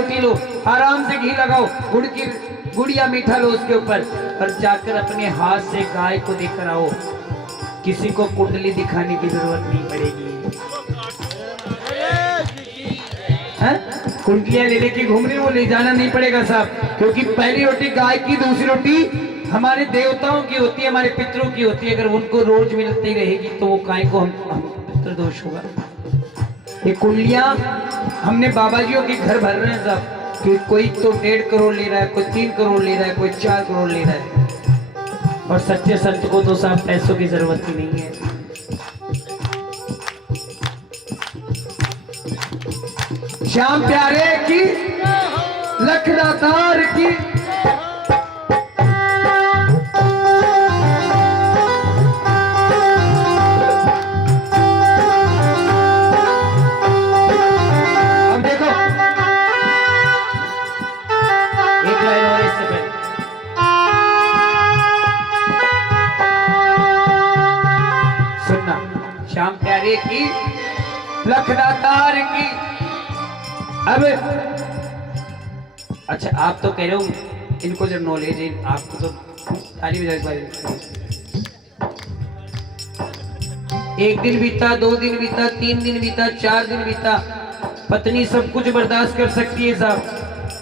रोटी लो, आराम से घी लगाओ, गुड़िया मीठा लो उसके ऊपर, और जाकर अपने हाथ से गाय को देकर आओ। किसी को कुंडली दिखाने की जरूरत नहीं पड़ेगी। कुंडलियां ले लेके घूम रहे, वो ले जाना नहीं पड़ेगा साहब, क्योंकि पहली रोटी गाय की, दूसरी रोटी हमारे देवताओं की होती है, हमारे पितरों की होती है। अगर उनको रोज मिलती रहेगी तो वो गाय को हम पितृ दोष होगा। ये कुंडलियां हमने बाबा जियों के घर भर रहे हैं साहब, कि कोई तो 1.5 करोड़ ले रहा है, कोई 3 करोड़ ले रहा है, कोई 4 करोड़ ले रहा है। और सच्चे संत को तो साहब पैसों की जरूरत ही नहीं है। श्याम प्यारे की, लखदातार की, अब देखो एक लाइन और इससे पहले सुनना। श्याम प्यारे की, लखदातार की। अब अच्छा, आप तो कह रहे हो इनको जब नॉलेज है, आपको तो ताली बजा। एक दिन बीता, 2 दिन बीता, 3 दिन बीता, 4 दिन बीता, पत्नी सब कुछ बर्दाश्त कर सकती है साहब,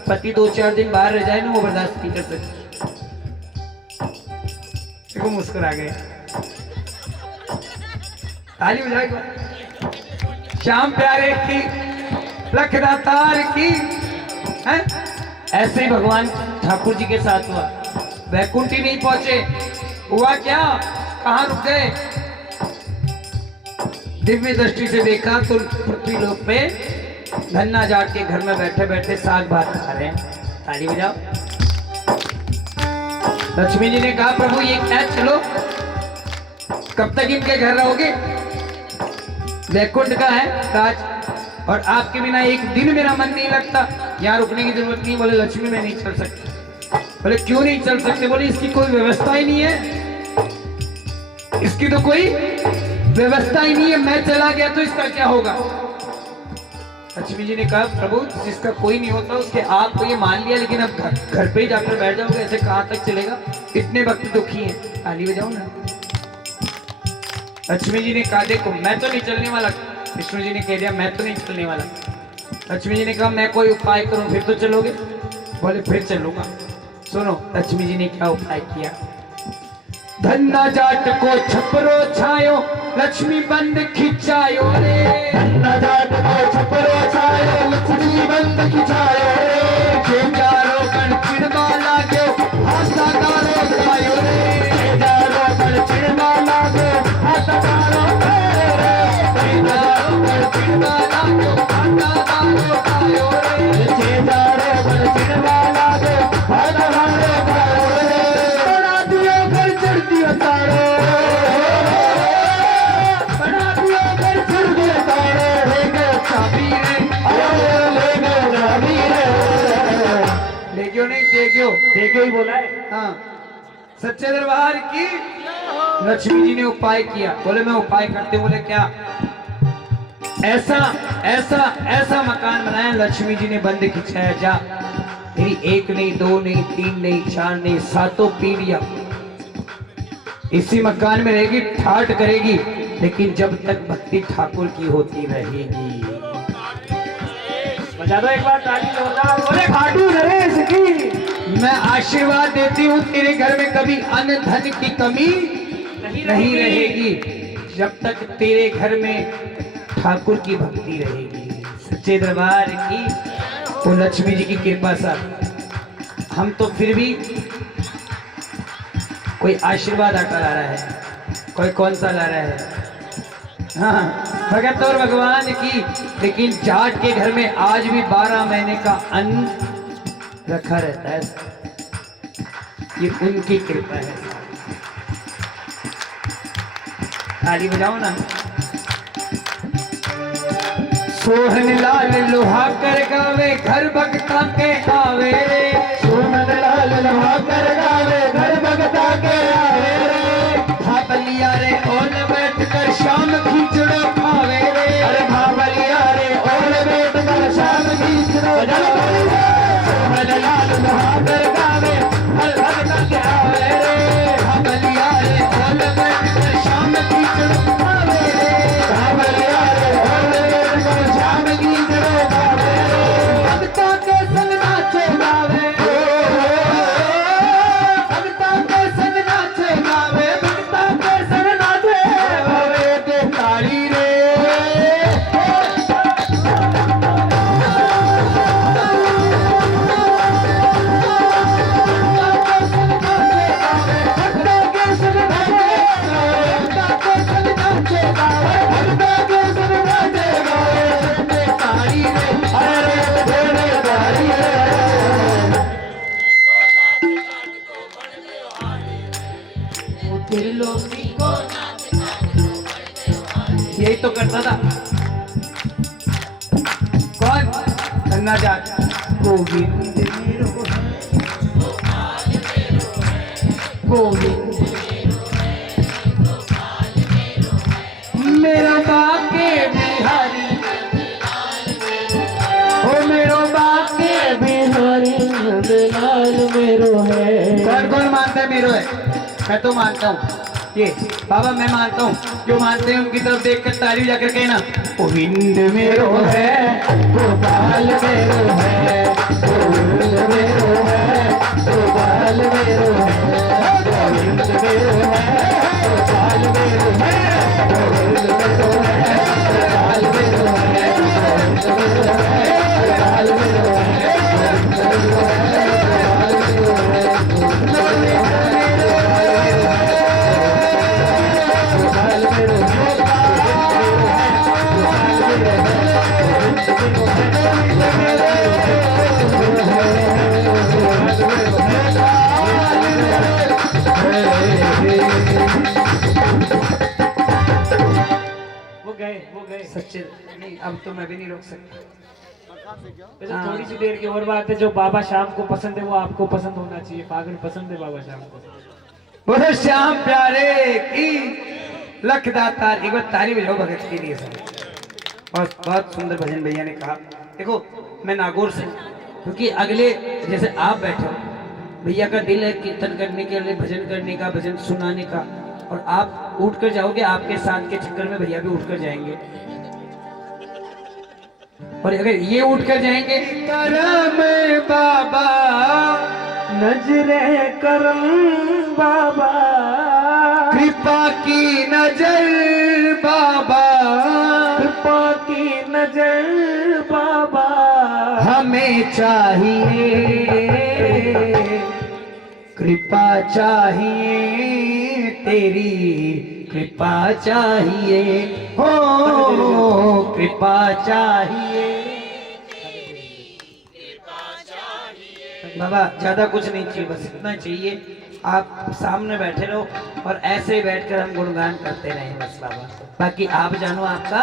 पति 2-4 दिन बाहर रह जाए ना, वो बर्दाश्त नहीं कर सकती। देखो मुस्कुरा गए, ताली बजाएगा। श्याम प्यारे की, लखदातार की है। ऐसे ही भगवान ठाकुर जी के साथ हुआ। वैकुंठ ही नहीं पहुंचे, हुआ क्या, कहां रुक गए? दिव्य दृष्टि से देखा तो पृथ्वी लोक पे धन्ना जाट के घर में बैठे बैठे साग भात खा रहे हैं। ताली बजाओ। लक्ष्मी जी ने कहा प्रभु ये क्या, चलो कब तक इनके घर रहोगे? वैकुंठ का है राज, और आपके बिना एक दिन मेरा मन नहीं लगता, यहाँ रुकने की जरूरत नहीं। बोले लक्ष्मी मैं नहीं चल सकती। बोले क्यों नहीं चल सकते? बोले इसकी कोई व्यवस्था ही नहीं है, इसकी तो कोई व्यवस्था ही नहीं है, मैं चला गया तो इसका क्या होगा? लक्ष्मी जी ने कहा प्रभु जिसका कोई नहीं होता उसके आप तो ये मान लिया, लेकिन अब घर पे ही जाकर बैठ जाओगे, ऐसे कहां तक चलेगा? इतने वक्त दुखी हैं। ताली बजाओ ना। लक्ष्मी जी ने कहा देखो मैं तो नहीं चलने वाला। विष्णु जी ने कह दिया मैं तो नहीं चलने वाला। लक्ष्मी जी ने कहा मैं कोई उपाय करूं फिर तो चलोगे? बोले फिर चलूंगा। सुनो लक्ष्मी जी ने क्या उपाय किया। धन्ना जाट को छपरो छायो, लक्ष्मी बंद खिंचायो रे। धन्ना जाट को छपरो छायो, लक्ष्मी बंद खिंचायो रे। चारों गण चिड़वा लागो, हाथाकारो गायो रे। चारों गण चिड़वा लागो, हाथाकारो गायो रे। चारों गण चिड़वा लागो, हाथाकारो गायो रे। चारों गण चिड़वा लागो, हाथाकारो गायो रे। बना दियो घर चढ़ दियो तारो, बना दियो घर चढ़ दियो तारो। ले गए चाबी रे, ले गए चाबी रे। ले गयो नहीं दे गयो, दे गयो ही बोला है। हाँ सच्चे दरबार की। लक्ष्मी जी ने उपाय किया। बोले मैं उपाय करते हूं। बोले क्या? ऐसा ऐसा ऐसा मकान बनाया। लक्ष्मी जी ने बंद खिंचाया। जा तेरी 1 नहीं 2 नहीं 3 नहीं 4 नहीं 7 पीढ़ियां इसी मकान में रहेगी, ठाट करेगी, लेकिन जब तक भक्ति ठाकुर की होती रहेगी। बजा दो एक बार ताली जोरदार। बोले खाटू नरेश की। मैं आशीर्वाद देती हूँ तेरे घर में कभी अन्न धन की कमी नहीं रहेगी, जब तक तेरे घर में ठाकुर की भक्ति रहेगी। सच्चे दरबार की। तो लक्ष्मी जी की कृपा साहब हम तो फिर भी कोई आशीर्वाद आकर ला रहा है, कोई कौन सा ला रहा है? हाँ भगत और भगवान की। लेकिन जाट के घर में आज भी 12 महीने का अन्न रखा रहता है। ये उनकी कृपा है। ताली बजाओ ना। सोहन लाल लोहा कर गावे, घर भगता के आवे रे। सोहन लाल लोहा कर गावे, घर भगता के आवे रे। भाबलिया रे ओल बैठ कर शाम खींचड़ो खावे रे। अरे भाबलिया रे ओल बैठ कर शाम खींचड़ो लाल बहादुर गावे हर भगत के आवे रे बलिया रे ढोल बजकर शाम की चढ़ावे रे बलिया रे ढोल बजकर शाम की चढ़ावे रे भगता के संग नाचे गावे भगता के संग नाचे गावे भगता के संग नाचे गावे ते ताली रे यही तो करता था कौन अन्ना जात गोविंद गोविंद मेरा बाके बिहारी ओ मेरो बाके बिहारी लाल मेरो है कौन कौन मानता है मेरो है मैं तो मानता हूँ ये बाबा मैं मानता हूँ जो मानते हैं उनकी तरफ देखकर ताली जाकर कहना गोविंद मेरो है गोपाल मेरो है गोविंद मेरो है गोपाल मेरो है गोविंद मेरो है गोपाल मेरो है गोविंद मेरो है गोपाल मेरो है गोविंद मेरो है गोपाल मेरो है गोविंद मेरो है वो गए सच्चे नहीं अब तो मैं भी नहीं रोक सकता वैसे थोड़ी सी देर की और बात है जो बाबा श्याम को पसंद है वो आपको पसंद होना चाहिए पागल पसंद है बाबा श्याम को बोले श्याम प्यारे की लखदाता एक बार ताली बजाओ भगत के लिए सब बहुत बहुत सुंदर भजन भैया ने कहा देखो मैं नागौर से क्योंकि अगले जैसे आप बैठे हो भैया का दिल है कीर्तन करने के लिए भजन करने का भजन सुनाने का और आप उठ कर जाओगे आपके साथ के चक्कर में भैया भी उठ कर जाएंगे और अगर ये उठ कर जाएंगे करम बाबा नजरे करम बाबा कृपा की नजर बाबा कृपा की नजर बाबा हमें चाहिए कृपा चाहिए तेरी कृपा चाहिए हो कृपा चाहिए बाबा ज्यादा कुछ नहीं चाहिए बस इतना चाहिए आप सामने बैठे रहो और ऐसे ही बैठकर हम गुणगान करते रहें बस बाबा बाकी आप जानो आपका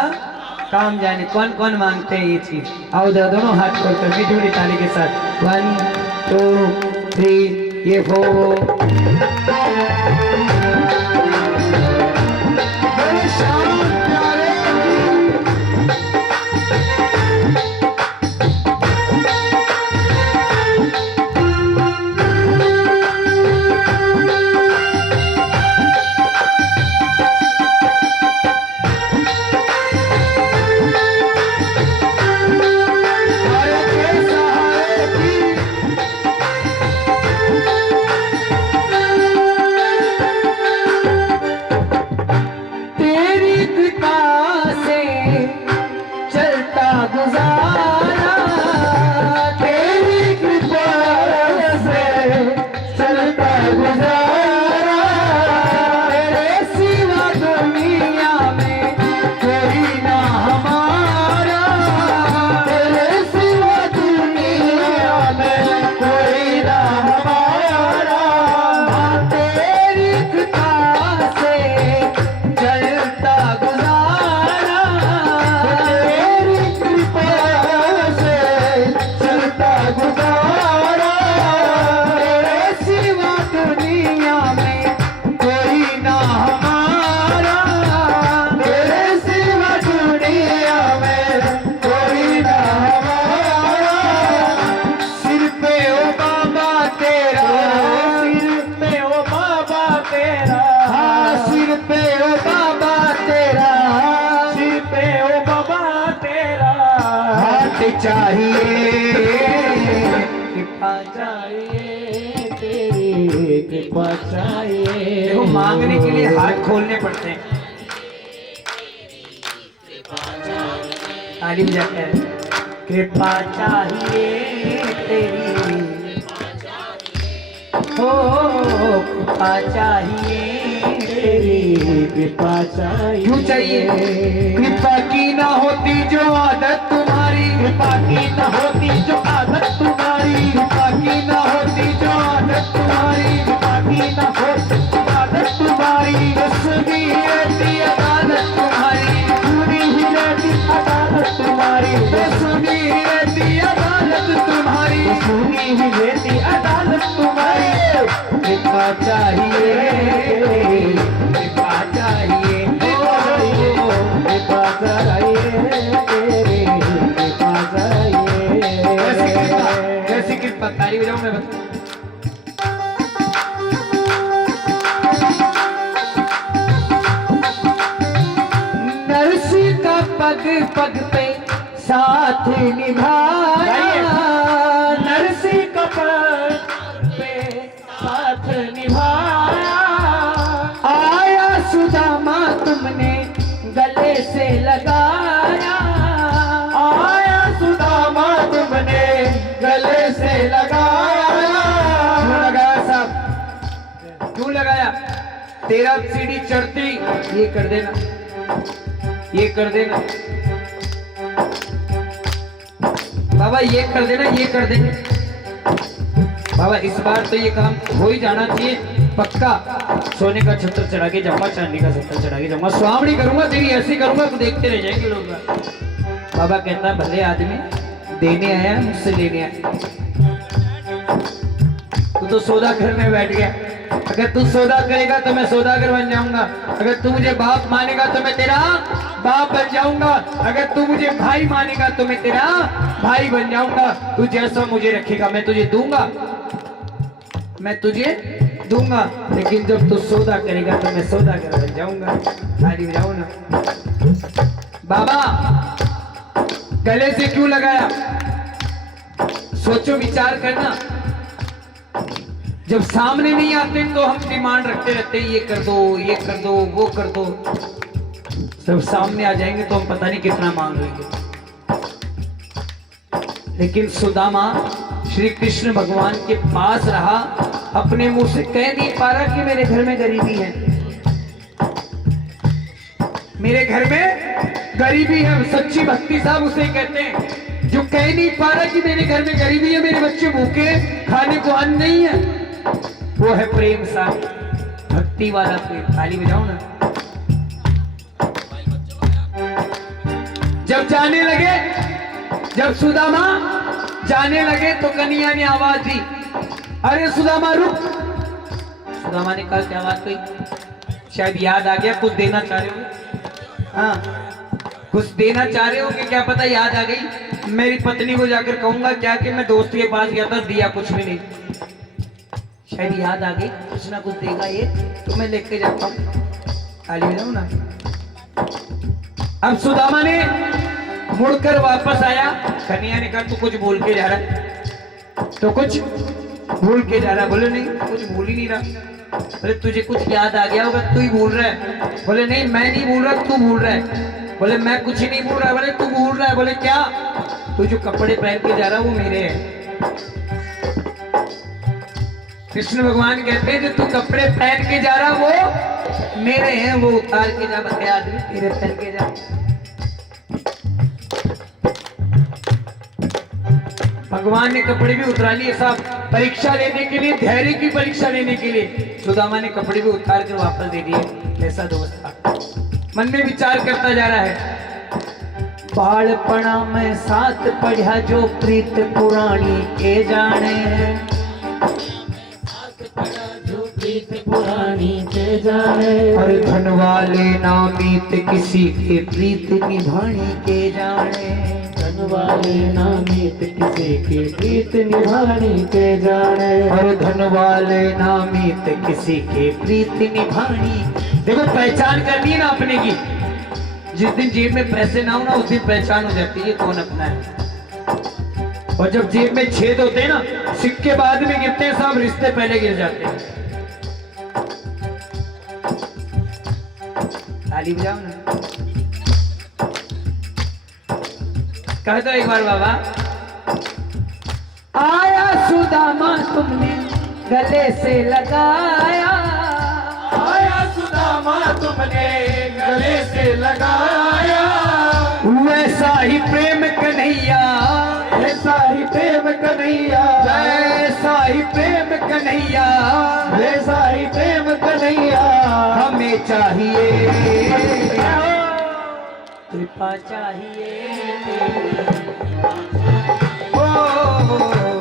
काम जाने कौन कौन मांगते हैं ये चीज आओ जरा दोनों हाथ खोलकर मीठी ताली के साथ 1 2 3 ये हो चाहिए, कृपा चाहिए तेरी कृपा चाहिए। देखो मांगने के लिए हाथ खोलने पड़ते हैं। ताली बजाते हैं। कृपा चाहिए तेरी, हो कृपा चाहिए तेरी, कृपा चाहिए। क्यों चाहिए? कृपा की ना होती जो आदत तुम्हारी, कृपा की न होती जो आदत तुम्हारी, कृपा की ना होती जो आदत तुम्हारी, कृपा की न होती आदत तुम्हारी, सुनी रहती अदालत तुम्हारी, सुनी ही रहती अदालत तुम्हारी, सुनी रहती अदालत तुम्हारी, सुनी ही रहती अदालत तुम्हारी। कृपा चाहिए, कृपा चाहिए, कृपा चाहिए तेरी कृपा चाहिए। कैसी कृपा? ताली बजाऊं मैं बता। नरसी का पग पग पे साथ निभाया, नरसी कपर पे साथ निभाया, आया सुदामा तुमने गले से लगाया, आया सुदामा तुमने गले से लगाया। क्यों लगाया साहब? क्यों लगाया? तेरा सीढ़ी चढ़ती ये कर देना, ये कर देना बाबा, ये कर देना, ये कर देना बाबा। इस बार तो ये काम हो ही जाना चाहिए पक्का। सोने का छत्र चढ़ा के जाऊंगा, चांदी का छत्र चढ़ा के जाऊंगा, स्वावड़ी करूंगा तेरी, ऐसी करूंगा तो देखते रह जाएंगे लोग। बाबा कहता भले आदमी देने आया मुझसे लेने आया। तू तो सौदागर में बैठ गया, अगर तू सौदा करेगा तो मैं सौदागर बन जाऊंगा, अगर तू मुझे बाप मानेगा तो मैं तेरा बाप बन जाऊंगा, अगर तू मुझे भाई मानेगा तो मैं तेरा भाई बन जाऊंगा। तू जैसा मुझे रखेगा मैं तुझे दूंगा, मैं तुझे दूंगा, लेकिन जब तू सौदा करेगा तो मैं सौदागर बन जाऊंगा। ताली बजाओ ना। बाबा गले से क्यों लगाया? सोचो, विचार करना। जब सामने नहीं आते तो हम डिमांड रखते रहते हैं, ये कर दो, ये कर दो, वो कर दो। जब सामने आ जाएंगे तो हम पता नहीं कितना मांग लेंगे। लेकिन सुदामा श्री कृष्ण भगवान के पास रहा, अपने मुंह से कह नहीं पा रहा कि मेरे घर में गरीबी है, मेरे घर में गरीबी है। सच्ची भक्ति साहब उसे कहते हैं जो कह नहीं पा रहा कि मेरे घर में गरीबी है, मेरे बच्चे भूखे, खाने को अन्न नहीं है, वो है प्रेम साहब, भक्ति वाला प्रेम। ताली बजाओ ना। जब जाने लगे, जब सुदामा जाने लगे तो कन्हैया ने आवाज दी, अरे सुदामा रुक। सुदामा ने कहा क्या बात कही? शायद याद आ गया, कुछ देना चाह रहे हो? हाँ कुछ देना चाह रहे हो कि क्या पता याद आ गई। मेरी पत्नी को जाकर कहूंगा क्या कि मैं दोस्त के पास गया था, दिया कुछ भी नहीं, शायद याद आ गई, कुछ ना कुछ देगा ये तो मैं लेके जाता हूँ। ताली बजाओ ना। अब सुदामा ने मुड़कर वापस आया, कन्हैया ने कहा तू कुछ बोल के जा रहा है, तो कुछ भूल के जा रहा है। बोले नहीं कुछ भूल ही नहीं रहा। बोले तुझे कुछ याद आ गया होगा, तू ही भूल रहा है। बोले नहीं मैं नहीं भूल रहा, तू भूल रहा है। बोले मैं कुछ ही नहीं भूल रहा। बोले तू भूल रहा है। बोले क्या? तू जो कपड़े पहन के जा रहा है वो मेरे हैं। कृष्ण भगवान कहते हैं जो तू कपड़े पहन के जा रहा वो मेरे हैं, वो उतार के जा, बता आदमी तेरे पहन के जा। भगवान ने कपड़े भी उतार लिए साहब, परीक्षा लेने के लिए, धैर्य की परीक्षा लेने के लिए सुदामा ने कपड़े भी उतार कर वापस दे दिए। ऐसा दोस्त था। मन में विचार करता जा रहा है, बालपणा में साथ पढ़ा जो प्रीत पुरानी के जाने, पुरानी के जाने, और धन वाले नामीत किसी के प्रीत निभानी के जाने, धन वाले नामीत किसी के प्रीत निभानी के जाने, और धन वाले नामीत किसी के प्रीत निभानी। देखो पहचान करनी है ना अपने की। जिस दिन जेब में पैसे ना हो ना उस दिन पहचान हो जाती है कौन अपना है। और जब जेब में छेद होते हैं ना, सिक्के बाद में गिरते हैं साहब, रिश्ते पहले गिर जाते हैं। ताली बजाओ ना। कह दो एक बार बाबा। आया सुदामा तुमने गले से लगाया, आया सुदामा तुमने गले से लगाया, वैसा ही प्रेम कन्हैया, ऐसा ही प्रेम कन्हैया, वैसा ही प्रेम कन्हैया, वैसा ही प्रेम कन्हैया हमें चाहिए, कृपा चाहिए,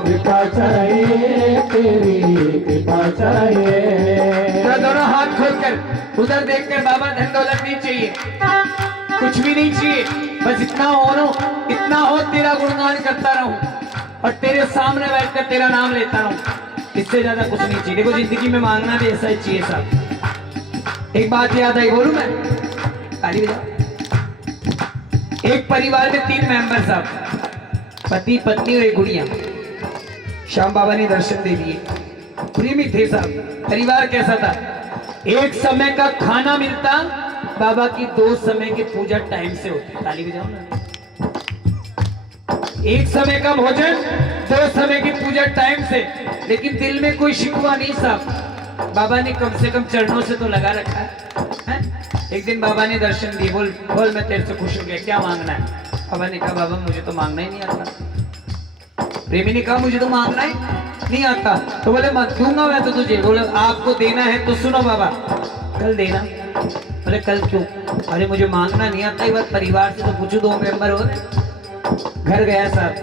कृपा चाहिए, तेरी कृपा चाहिए। दोनों हाथ खोलकर उधर देखकर, बाबा धन दौलत नहीं चाहिए, कुछ भी नहीं चाहिए, बस इतना हो तेरा गुणगान करता रहूं और तेरे सामने बैठकर तेरा नाम लेता रहूं, इससे ज्यादा कुछ नहीं चाहिए। देखो जिंदगी में मांगना भी ऐसा ही चाहिए साहब। एक बात याद आई, बोलूं मैं? ताली बजाओ। एक परिवार में 3 मेंबर साहब, पति पत्नी और एक गुड़िया। श्याम बाबा ने दर्शन दे दिए, प्रेमी थे साहब। परिवार कैसा था? एक समय का खाना मिलता, बाबा की 2 समय की पूजा टाइम से होती। ताली बजाओ ना। एक समय का भोजन, 2 समय की पूजा टाइम से, लेकिन दिल में कोई शिकवा नहीं साहब। बाबा ने कम से कम चरणों से तो लगा रखा है? एक दिन बाबा ने दर्शन दिए, बोल मैं तेरे से खुश हो गया, क्या मांगना है? बाबा ने कहा बाबा मुझे तो मांगना ही नहीं आता। प्रेमी ने कहा मुझे तो मांगना ही नहीं आता। तो बोले मत दूंगा मैं तो तुझे। बोले आपको देना है तो सुनो बाबा, कल देना। बोले कल क्यों? अरे मुझे मांगना नहीं आता। एक बार परिवार से तो पूछो, 2 मेंबर हो रहे। घर गया साहब,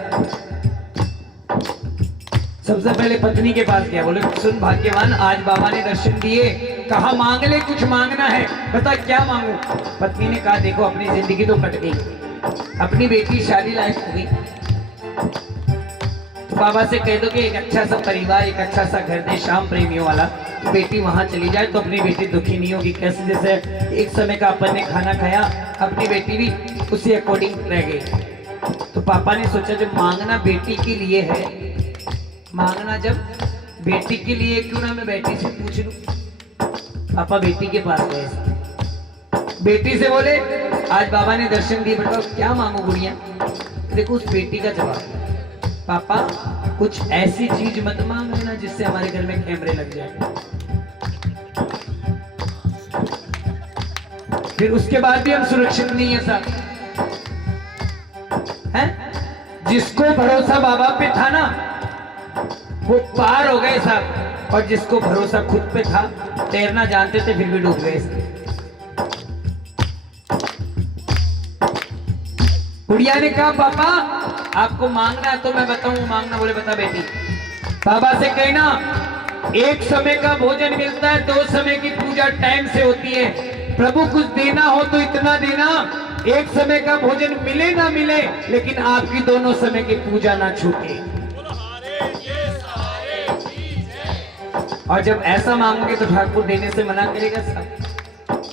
सबसे पहले पत्नी के पास गया। बोले सुन भाग्यवान, आज बाबा ने दर्शन दिए, कहा मांग ले, कुछ मांगना है, बता क्या मांगू? पत्नी ने कहा देखो अपनी जिंदगी तो कट गई, अपनी बेटी शादी लायक हो गई, तो बाबा से कह दो कि एक अच्छा सा परिवार, एक अच्छा सा घर दे श्याम प्रेमियों वाला, तो बेटी वहां चली जाए तो अपनी बेटी दुखी नहीं होगी। कैसे? जैसे एक समय का अपन ने खाना खाया, अपनी बेटी भी उसी अकॉर्डिंग रह गई। तो पापा ने सोचा जब मांगना बेटी के लिए है, मांगना जब बेटी के लिए, क्यों ना मैं बेटी से पूछ लूं। पापा बेटी के पास गए, बेटी से बोले आज बाबा ने दर्शन दिए, बेटा क्या मांगो गुड़िया? देखो उस बेटी का जवाब, पापा कुछ ऐसी चीज मत मांगना जिससे हमारे घर में कैमरे लग जाए। फिर उसके बाद भी हम सुरक्षित नहीं है साहब, हैं? जिसको भरोसा बाबा पे था ना, वो पार हो गए साहब, और जिसको भरोसा खुद पे था, तैरना जानते थे फिर भी डूब गए। गुड़िया ने कहा पापा आपको मांगना है तो मैं बताऊं मांगना। बोले बता बेटी। बाबा से कहना एक समय का भोजन मिलता है, 2 समय की पूजा टाइम से होती है। प्रभु कुछ देना हो तो इतना देना, एक समय का भोजन मिले ना मिले, लेकिन आपकी दोनों समय की पूजा ना छूटे। और जब ऐसा मांगोगे तो ठाकुर देने से मना करेगा साहब?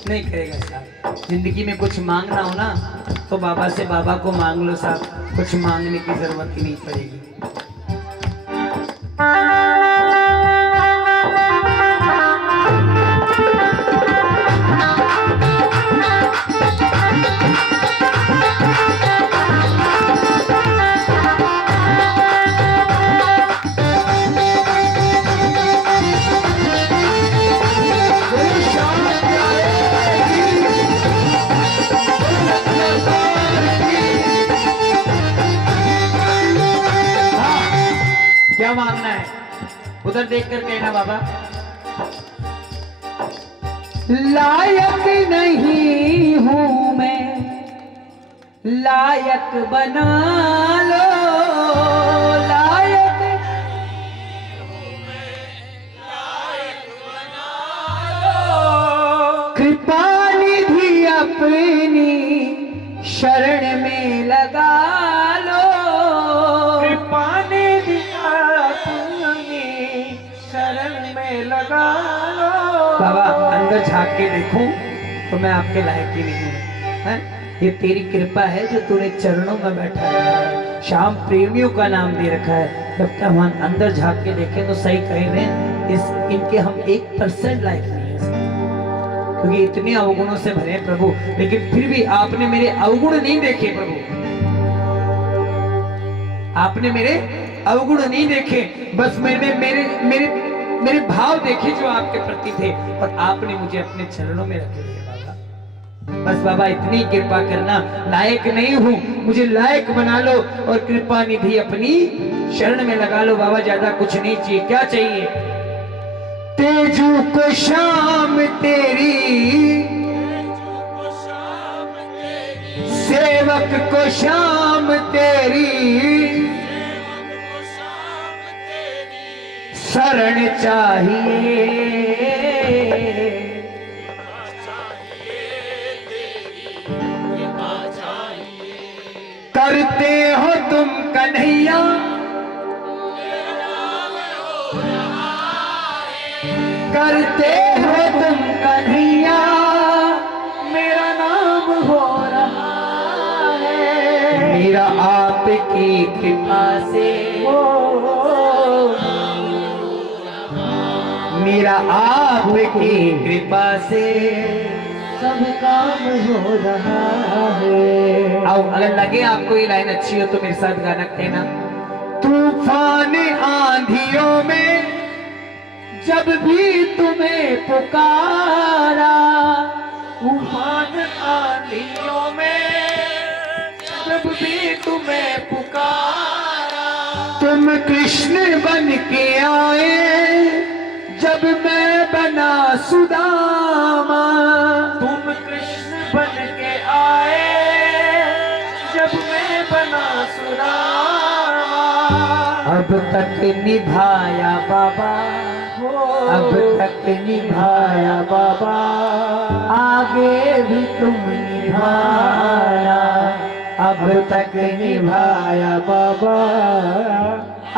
नहीं करेगा साहब। जिंदगी में कुछ मांगना हो ना तो बाबा से बाबा को मांग लो साहब, कुछ मांगने की जरूरत ही नहीं पड़ेगी। क्या मांगना है उधर देखकर कहना बाबा। लायक नहीं हूं मैं, लायक बना लो, लायक कृपा निधि अपनी शरण में लगा लो, कृपा निधि अपनी शरण में लगा लो। बाबा अंदर झांक के देखूं तो मैं आपके लायक ही नहीं हूं, हैं? ये तेरी कृपा है जो तूने चरणों में बैठा है। श्याम प्रेमियों का नाम दे रखा है। जब तक हम अंदर झांक के देखें तो सही कह रहे हैं, इस इनके हम 1% लायक नहीं है, क्योंकि इतने अवगुणों से भरे हैं प्रभु। लेकिन फिर भी आपने मेरे अवगुण नहीं देखे प्रभु, आपने मेरे अवगुण नहीं देखे, बस मैंने मेरे मेरे मेरे भाव देखे जो आपके प्रति थे, और आपने मुझे अपने चरणों में रख लिया बाबा। बस बाबा इतनी कृपा करना, लायक नहीं हूं, मुझे लायक बना लो और कृपा निधि अपनी शरण में लगा लो बाबा। ज्यादा कुछ नहीं चाहिए। क्या चाहिए? तेजू को शाम तेरी, सेवक को शाम तेरी, शरण चाहिए, करते हो तुम कन्हैया, करते हो तुम कन्हैया, मेरा नाम हो रहा है, मेरा आपकी कृपा से मेरा आपकी कृपा से सब काम हो रहा है। आओ, अगर लगे आपको ये लाइन अच्छी हो तो मेरे साथ गाना कहना। तूफान आंधियों में जब भी तुम्हें पुकारा, तूफान आंधियों में जब भी तुम्हें पुकारा, तुम कृष्ण बन के आए जब मैं बना सुदामा, तुम कृष्ण बन के आए जब मैं बना सुदामा, अब तक निभाया बाबा, अब तक निभाया बाबा, आगे भी तुम निभाना, अब तक निभाया बाबा,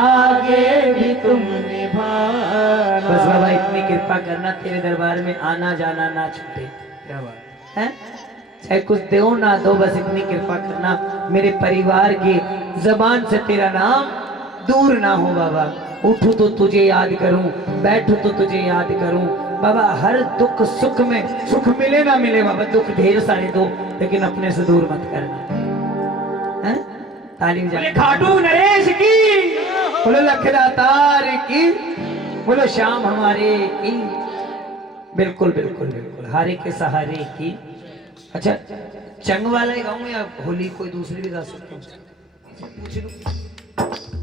आगे भी तुम निभाना। बस बाबा इतनी कृपा करना, तेरे दरबार में आना जाना ना छूटे। क्या बात है? चाहे कुछ दो ना दो, बस इतनी कृपा करना मेरे परिवार की जबान से तेरा नाम दूर ना हो बाबा। उठूं तो तुझे याद करूं, बैठूं तो तुझे याद करूं बाबा। हर दुख सुख में, सुख मिले ना मिले बाबा, दुख ढेर सारे दो, लेकिन अपने से दूर मत करना। हैं? तालीम जा खाटू नरेश की, बोलो लखदातार की, बोलो श्याम हमारे की, बिल्कुल बिल्कुल बिल्कुल, हारे के सहारे की। अच्छा, चंग वाला ही गाऊं या होली कोई दूसरी भी गा सकता हूँ? पूछ लूं।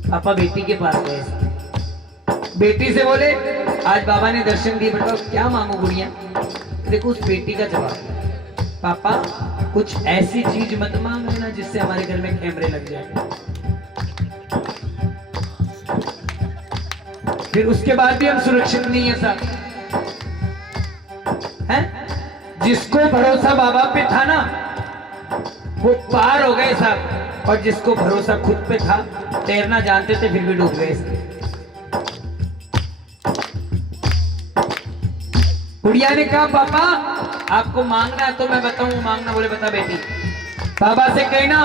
पापा बेटी के पास गए, बेटी से बोले आज बाबा ने दर्शन दिए, बेटा क्या मांगो गुड़िया? देखो उस बेटी का जवाब, पापा कुछ ऐसी चीज मत मांग लेना जिससे हमारे घर में कैमरे लग जाए। फिर उसके बाद भी हम सुरक्षित नहीं है साहब, हैं? जिसको भरोसा बाबा पे था ना वो पार हो गए साहब, और जिसको भरोसा खुद पे था, तैरना जानते थे फिर भी डूब गए। गुड़िया ने कहा पापा आपको मांगना है तो मैं बताऊं मांगना। बोले बता बेटी। बाबा से कहना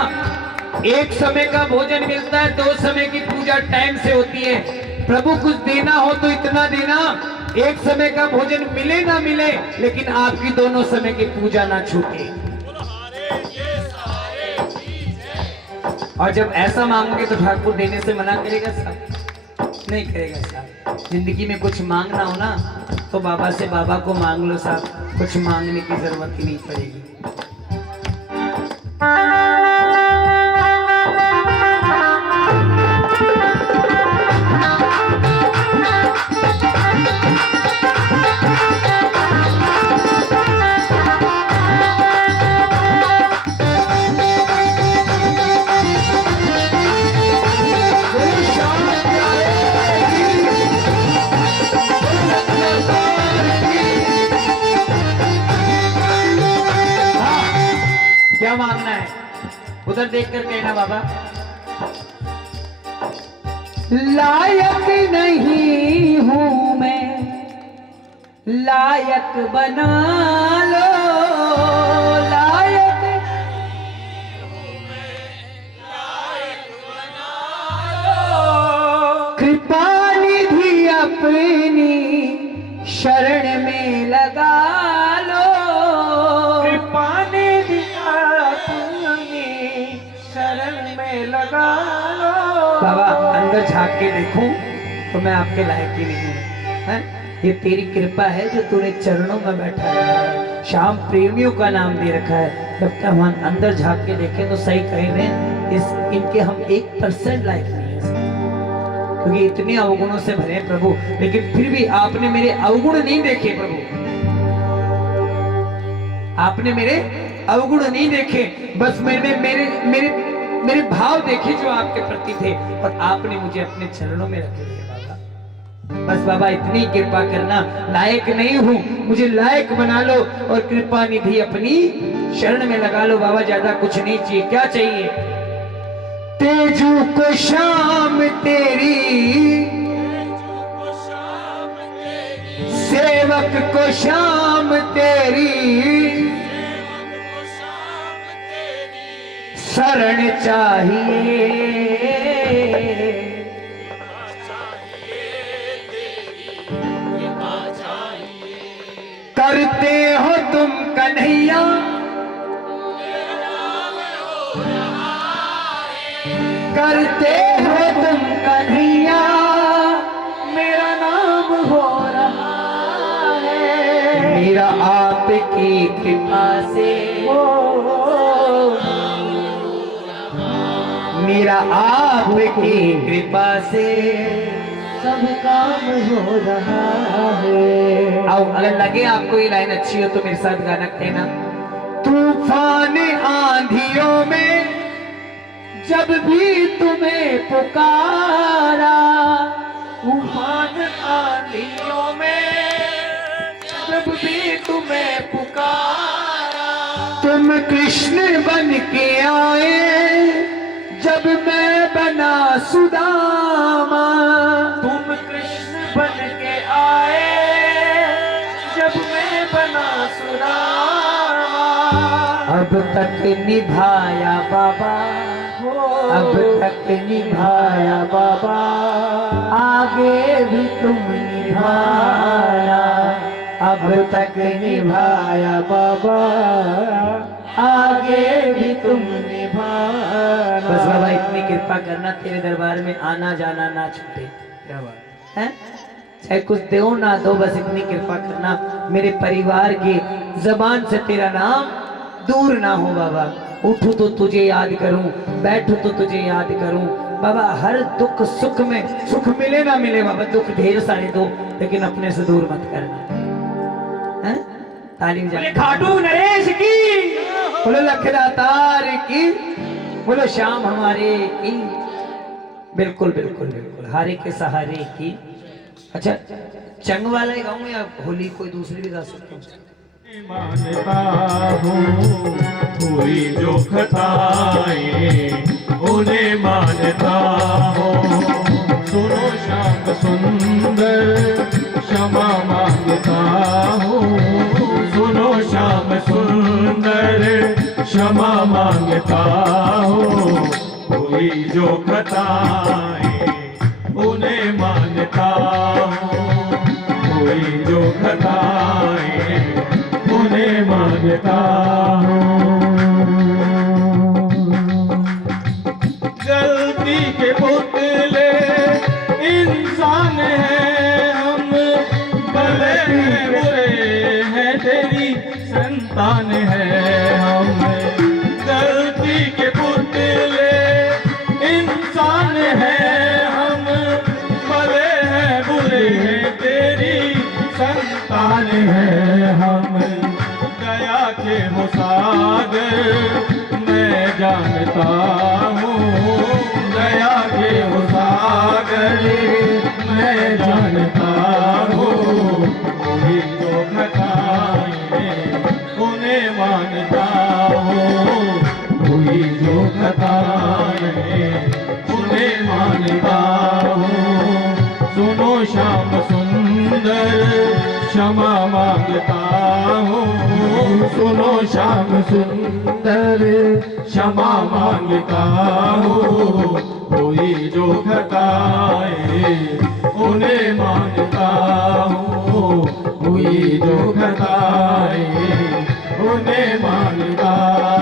एक समय का भोजन मिलता है, 2 समय की पूजा टाइम से होती है। प्रभु कुछ देना हो तो इतना देना, एक समय का भोजन मिले ना मिले, लेकिन आपकी दोनों समय की पूजा ना छूटे। और जब ऐसा मांगोगे तो ठाकुर देने से मना करेगा साहब? नहीं करेगा साहब। जिंदगी में कुछ मांगना हो ना तो बाबा से बाबा को मांग लो साहब, कुछ मांगने की जरूरत ही नहीं पड़ेगी। क्या मांगना है उधर देखकर कहना बाबा। लायक नहीं हूं मैं, लायक बना लो, लायक झांक के देखूं तो मैं आपके लायक ही नहीं हूं, हैं? ये तेरी कृपा है जो तूने चरणों में बैठा रखा है, श्याम प्रेमियों का नाम दे रखा है। जब तक हम अंदर झांक के देखें तो सही कह रहे हैं, इस इनके हम 1% लायक नहीं है, क्योंकि इतने अवगुणों से भरे हैं प्रभु। लेकिन फिर भी आपने मेरे अवगुण नहीं देखे प्रभु, आपने मेरे अवगुण नहीं देखे, बस मैंने मेरे मेरे मेरे भाव देखे जो आपके प्रति थे, और आपने मुझे अपने चरणों में रख लिया बाबा। बस बाबा इतनी कृपा करना, लायक नहीं हूं, मुझे लायक बना लो और कृपा निधि अपनी शरण में लगा लो बाबा। ज्यादा कुछ नहीं चाहिए। क्या चाहिए? तेजू को शाम तेरी, सेवक को शाम तेरी, शरण चाहिए, करते हो तुम कन्हैया, करते हो तुम कन्हैया, मेरा नाम हो रहा है, मेरा आपकी कृपा से मेरा आपकी कृपा से सब काम हो रहा है। आओ, अगर लगे आपको ये लाइन अच्छी हो तो मेरे साथ गाना कहना। तूफान आंधियों में जब भी तुम्हें पुकारा, तूफान आंधियों में जब भी तुम्हें पुकारा, तुम कृष्ण बन के आए जब मैं बना सुदामा, तुम कृष्ण बन के आए जब मैं बना सुदामा, अब तक निभाया बाबा, अब तक निभाया बाबा, आगे भी तुम निभाना, अब तक निभाया बाबा, आगे भी तुम निभाना। बस बाबा इतनी कृपा करना, तेरे दरबार में आना जाना ना छूटे। क्या बात है? चाहे कुछ दो ना दो, बस इतनी कृपा करना मेरे परिवार की जबान से तेरा नाम दूर ना हो बाबा। उठूं तो तुझे याद करूं, बैठूं तो तुझे याद करूं बाबा। हर दुख सुख में, सुख मिले ना मिले बाबा, दुख ढेर सारे दो, लेकिन अपने से दूर मत करना। हैं? तालीम जा खाटू नरेश की, बोलो लखदातार की, बोलो श्याम हमारे की। बिल्कुल बिल्कुल बिल्कुल, हारे के सहारे की। अच्छा, चंग वाला ही गाऊं या होली कोई दूसरी भी गा सकता हूँ? मानता हूँ कोई जो खताए उन्हें मानता हूँ। सुनो श्याम सुंदर क्षमा मांगता हूँ, सुनो श्याम सुंदर क्षमा मांगता हूँ। कोई जो खताए उन्हें मानता हूँ, कोई जो खताए उन्हें मानता हूँ। गलती के पुतले इंसान हैं हम, भले हैं बुरे हैं तेरी संतान है हम। गलती के पुतले इंसान हैं हम, भले हैं बुरे हैं तेरी संतान है हम। दया के वो सागर मैं जानता हूँ, दया के वो सागर मैं जानता हूँ। कोई जो खताए उन्हें मानता हूँ, कोई जो खताए उन्हें मानता हूँ। सुनो श्याम सुंदर क्षमा मांगता हूँ, सुनो श्याम सुंदर क्षमा मांगता हूँ। कोई जो खताए उन्हें मानता हूँ, कोई जो खताए उन्हें मानता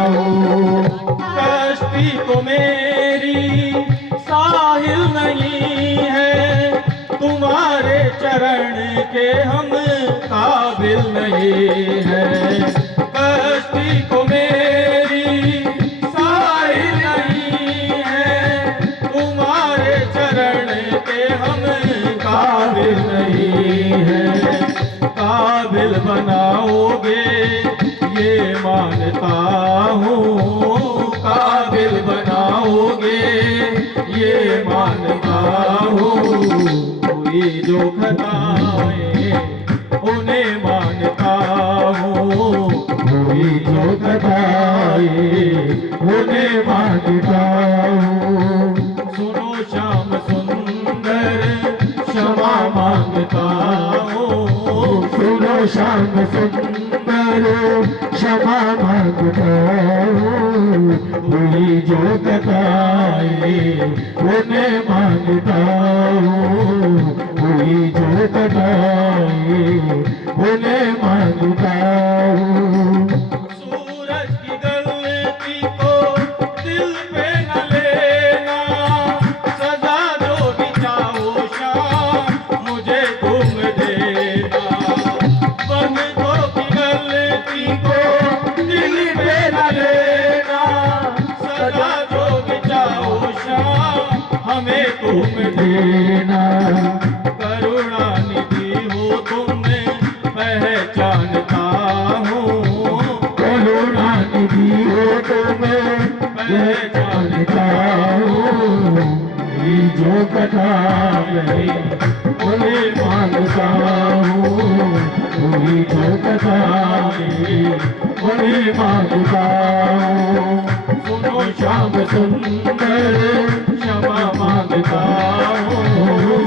हूँ। कश्ती तो मेरी साहिल नहीं के हम काबिल नहीं है, कश्ती को मेरी साहिल नहीं है, तुम्हारे चरण के हम काबिल नहीं है। काबिल बनाओगे ये मानता हूँ, काबिल बनाओगे ये मानता हूँ, कोई जो खताए उन्हें मानता हूँ, कोई जो खताए उन्हें मानता हूँ। सुनो श्याम सुंदर क्षमा मांगता हूँ, सुनो श्याम सुंदर क्षमा मांगता हूँ, कोई जो कताए उन्हें मांगता हूँ, कोई जो कताए उन्हें मांगता हूँ। सूरज की गलती को दिल पे न लेना, सजा जो भी चाहो शाम मुझे तुम देना। बंदों की गलती को दिल पे न लेना, सजा जो भी चाहो शाम हमें तुम देना। करुणा निधि हो तुम्हें पहचानता हूँ, करुणा निधि हो तुम्हें पहचानता हूँ, ये जो कथा नहीं उन्हें मांगता हूँ, कोई जो कथा नहीं उन्हें मांगता हूँ। सुनो श्याम सुंदर क्षमा मांगता हूँ,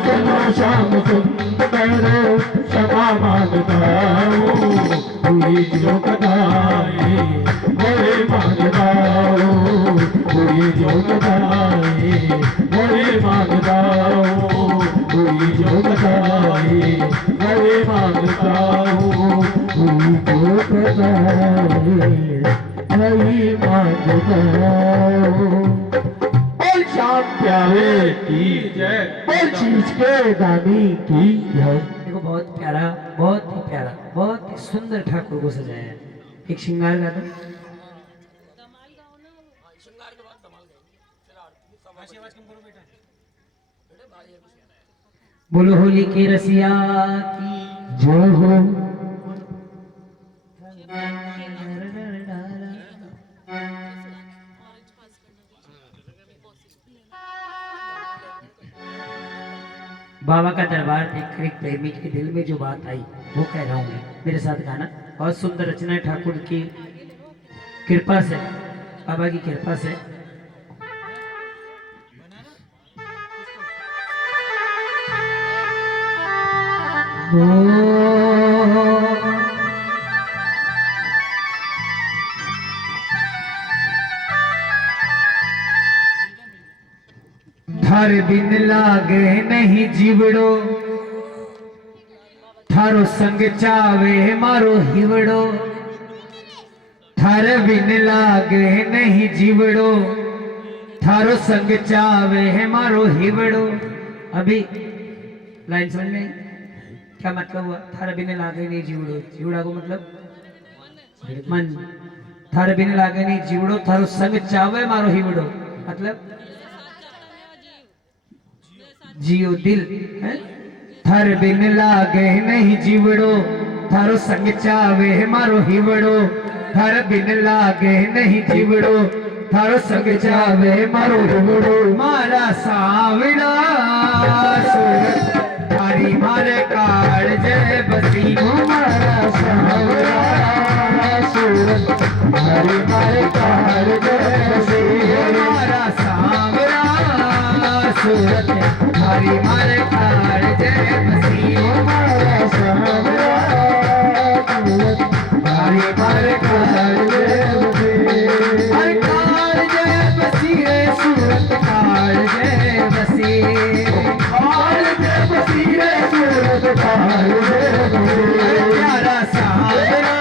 सुनो श्याम सुंदर क्षमा मांगता हूँ, कोई जो कथाए बड़े मांगता हूँ, कोई जो कथाए बड़े मांगता हूँ, कोई जो कथाए बड़े मांगता हूँ, कोई जो कथाए बड़े मांगता हूँ। और श्याम प्यारे की जय, और चीज के दानी की जय। देखो बहुत प्यारा, बहुत ही प्यारा, बहुत ही सुंदर ठाकुर को सजाया है। एक श्रृंगार गा दो। बोलो होली के रसिया की जय हो। बाबा का दरबार देखकर एक प्रेमी के दिल में जो बात आई वो कह रहा हूँ मेरे साथ गाना। बहुत सुंदर रचना है ठाकुर की कृपा से, बाबा की कृपा से। थार बिन लागे नहीं जीवड़ो, थारो संग चावे मारो हिवड़ो। थार बिन लागे नहीं जीवड़ो, थारो संग चावे मारो हिवड़ो। अभी लाइन समझ में आई? क्या मतलब हुआ? थार बिन लागे नहीं जीवड़ो, जीवड़ा को मतलब मन। थार बिन लागे नहीं जीवड़ो, थारो संग चावे मारो हिवड़ो, मतलब जियो दिल है। थार बिन लागे नहीं जीवड़ो, थारो संग चावे मारो हिवड़ो। थार बिन लागे नहीं जीवड़ो, थारो संग चावे मारो हिवड़ो। मारा सावड़ा सूरत थारी मारे काल जय बसी। मारा सावड़ा सूरत थारी मारे काल जय बसी। मारा सावड़ा सूरत थारी मारे काल जय बसी। मारा सावड़ा सूरत थारी मारे काल जय बसी। हर काल जय बसी रे सूरत काल जय बसी। काल जय बसी रे सूरत काल जय बसी। प्यारा सावड़ा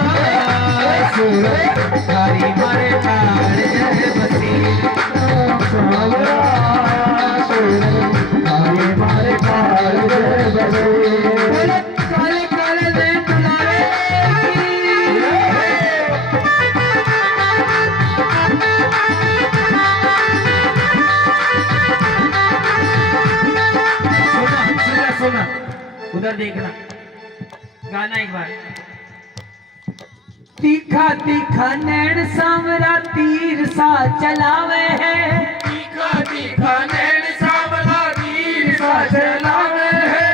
सूरत थारी मारे काल जय बसी। सावड़ा सूरत थारी मारे काल जय बसी। काले ना, उधर देखना, गाना एक बार। तीखा तीखा नैन सांवरा तीर सा चलावे है, तीखा तीखा नैन सांवरा तीर सा चलावे है।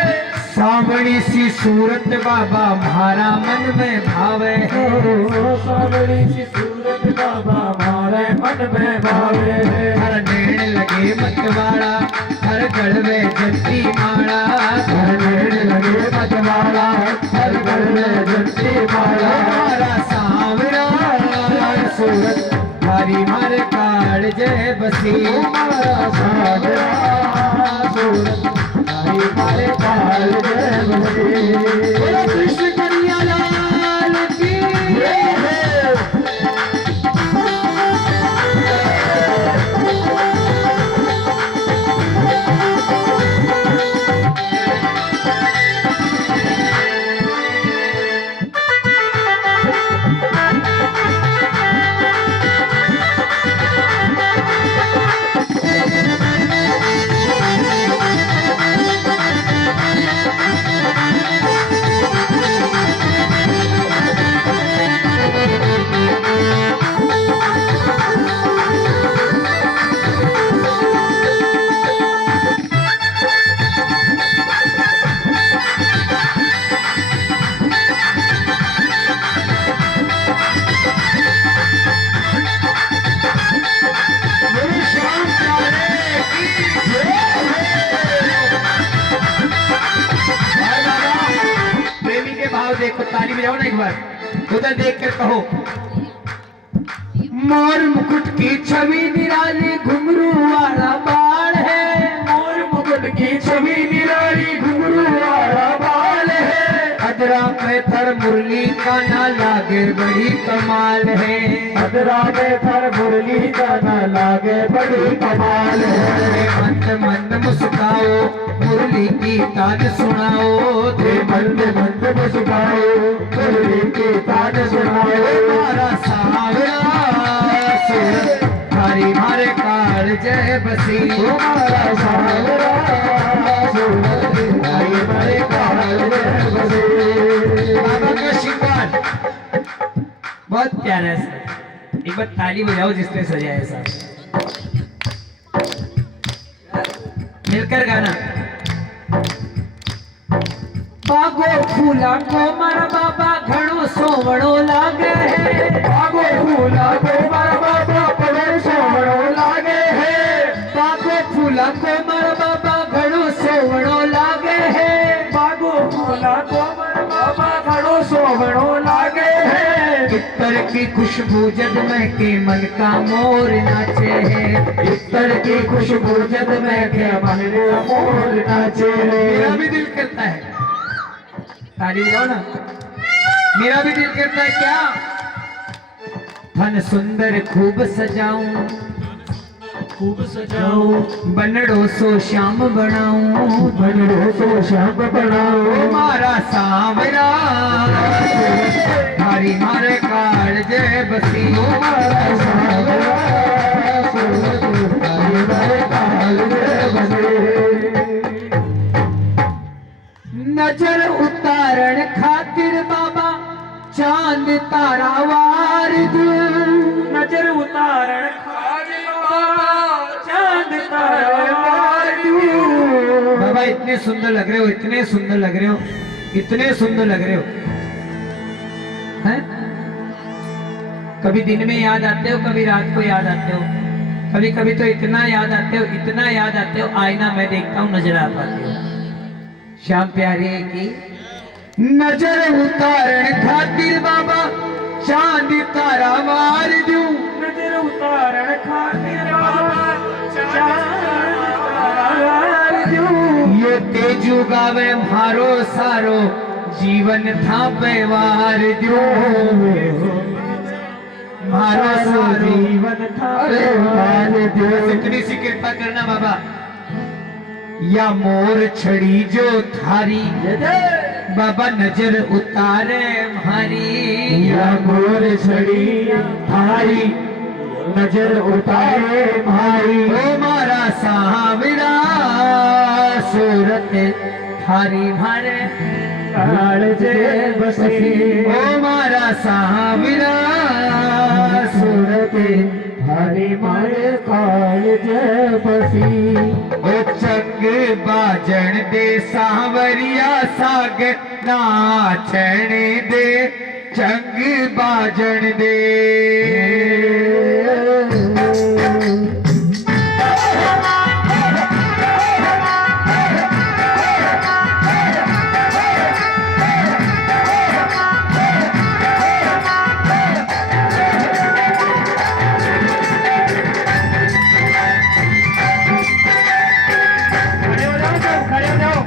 सांवरी सी सूरत बाबा म्हारा मन में भावे है, सांवरी सी सूरत बाबा हमारे मन में भावे है। हर नैन लगे मतवाड़ा, हर गढ़वे जंती माड़ा, हर नैन लगे मतवाड़ा, हर गढ़वे जंती माड़ा। हमारा सांवरा सूरत हरी मारे काल जय बसी, हमारा सांवरा सूरत हरी मारे काल जय बसी। बोलो कृष्ण कन्हैया लाल की जय। प्रेमी के भाव देखो, ताली बजाओ ना एक बार, उधर देख कर कहो। मोर मुकुट की छवि निराली घुंघरू वाला बाल है, मोर मुकुट की छवि निराली घुंघरू वाला बाल है। अदरा में थर मुरली का ना लागे बड़ी कमाल है, अदरा में थर मुरली का न लागे बड़ी कमाल है। मंद मंद मुस्काओ मुरली की तान सुनाओ, ते मंद मंद मुस्काओ मुरली की तान सुनाओ। हमारा सांवरा सूरत हरी मारे काल जय बसी, हमारा सांवरा सूरत हरी मारे काल जय बसी। बाबा का श्रृंगार बहुत प्यारा है सर, एक बार ताली बजाओ जिसने सजाया है सर, मिलकर गाना। बागो फूला को मारा बाबा घणो सोवणो लागे है, बागो फूला को मारा बाबा बड़ो सोवणो लागे है। बागो फूला को मारा बाबा घणो सोवणो लागे है, बागो फूला को मारा बाबा बड़ो सोवणो लागे है। इत्तर की खुशबू जद महके मन का मोर नाचे है, इत्तर की खुशबू जब महके मन का मोर नाचे मेरा है। भी दिल करता है, ताली बजाओ ना, मेरा भी दिल करता है क्या, धन सुंदर खूब सजाऊं, खूब सजाऊं बनड़ो सो श्याम बनाऊं, बनड़ो सो श्याम बनाऊं। मारा सांवरा हरी मारे काल जय बसी, हमारा सांवरा सूरत हरी मारे काल जय बसी। नजर उतारण खातिर बाबा चांद तारा वार दूं, नजर उतारण खातिर बाबा चांद तारा वार दूं। बाबा इतने सुंदर लग रहे हो, इतने सुंदर लग रहे हो, इतने सुंदर लग रहे हो, हैं? कभी दिन में याद आते हो, कभी रात को याद आते हो, कभी कभी तो इतना याद आते हो, इतना याद आते हो, आईना मैं देखता हूँ नजर आ पाते हो। श्याम प्यारे की नजर उतारण खातिर बाबा चांद तारा मार दूं, नजर उतारण खातिर बाबा चांद तारा वार दूं। ये तेजू गावे मारो सारो जीवन था व्यवहार दूं, मारो सारो जीवन था बस इतनी सी कृपा करना बाबा, या मोर छड़ी जो थारी बाबा नजर उतारे हमारी, या मोर छड़ी थारी नजर उतारे भाई। ओ मारा सांवरा सूरत थारी मारे काळजे बसी ओ मारा सावरा सुरते थारी मारे काळजे बसी ओ चंग बाजन दे सावरिया साग नाचण दे चंग बाजन दे खड़े हो जाओ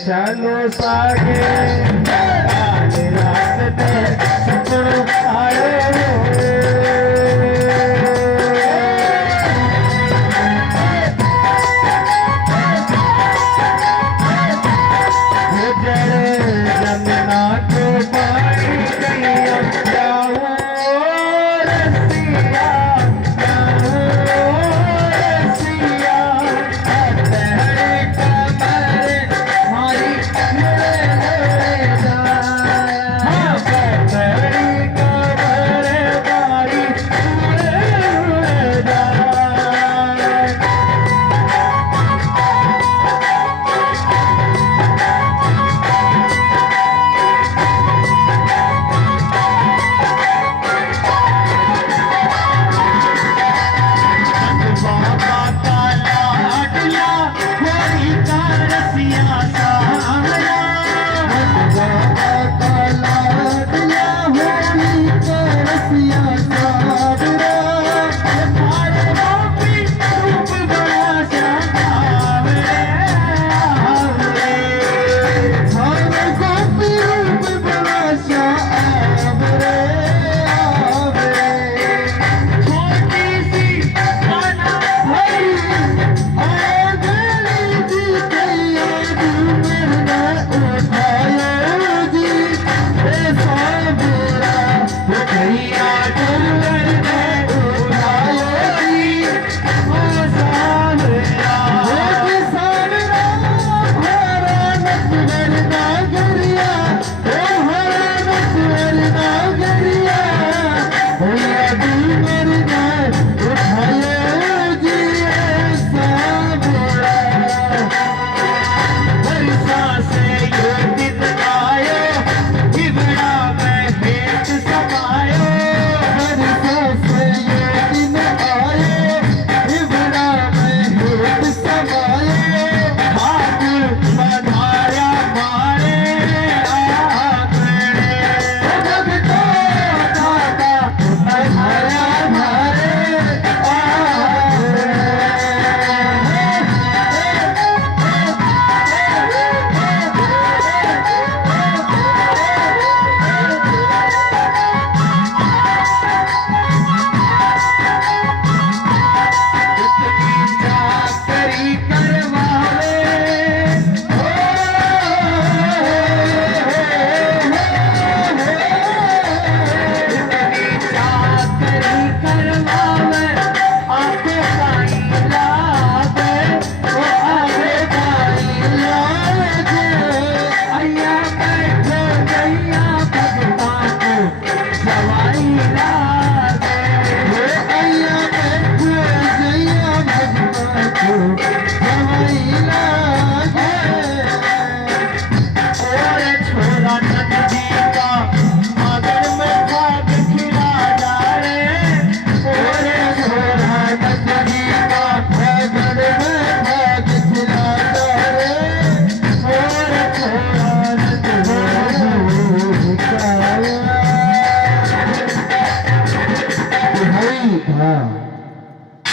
ચાલો સાગે કાલ રાત ને સપનો આવ્યો જમના તો પાણી ગઈ જાઓ રસિયા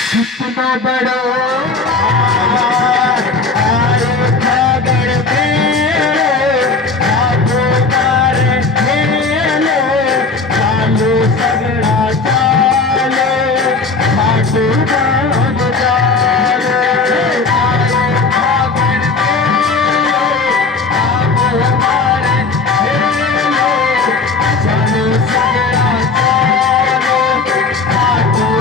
कितना बड़ो आए फागण में आगो मारे खेलो चालो सगड़ा चालो माटू बाग जालो आए फागण में आगो मारे खेलो चालो सगड़ा चालो माटू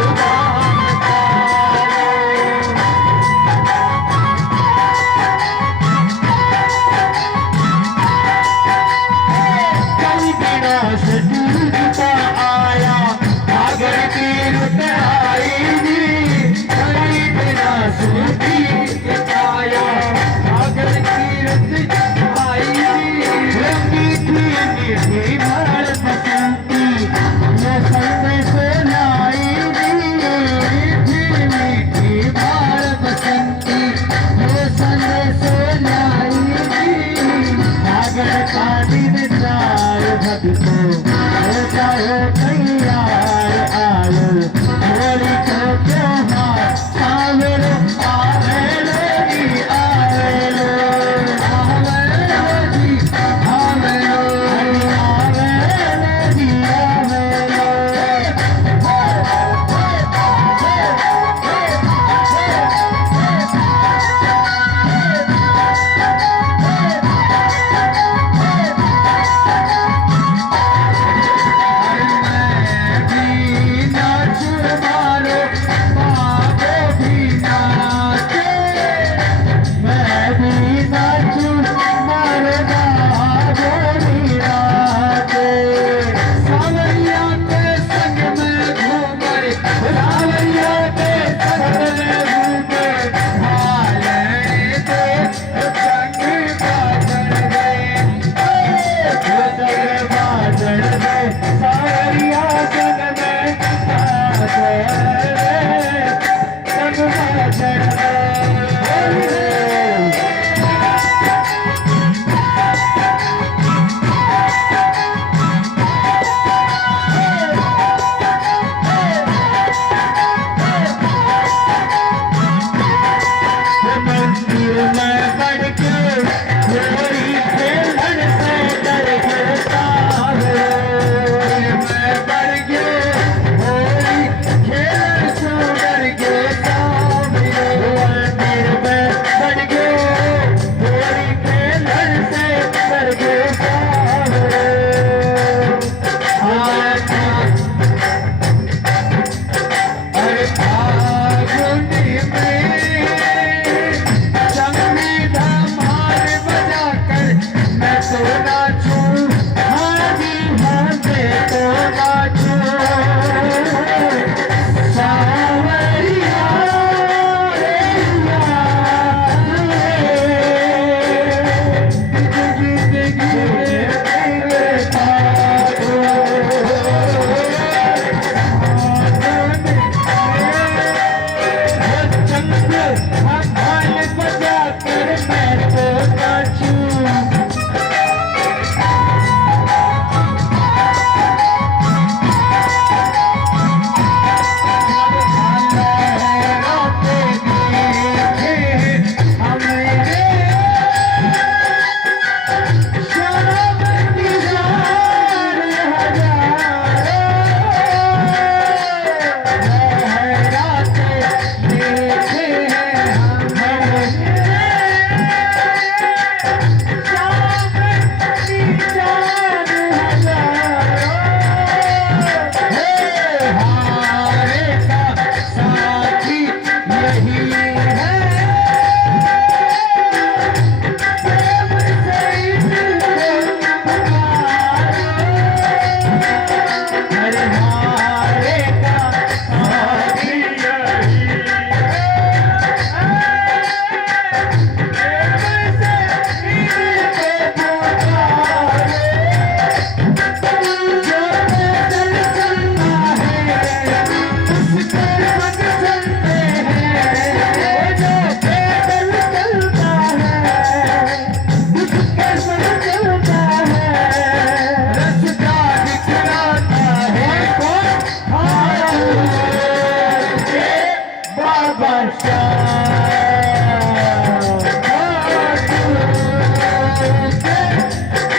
बाबा श्याम,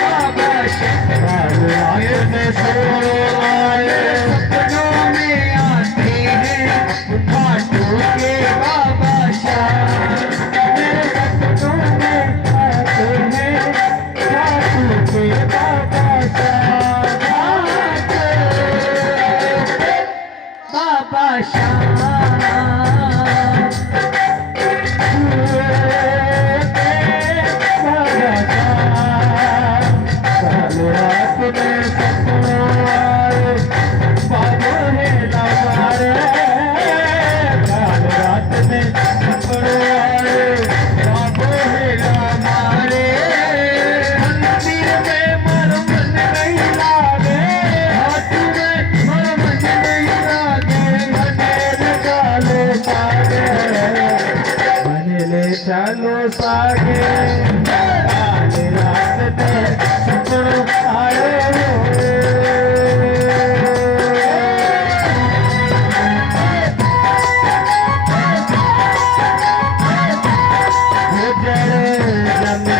बाबा श्याम आए में सोए, सपनों में आते हैं खाटू के बाबा श्याम, सपनों में आते हैं खाटू के बाबा श्याम, बाबा श्याम।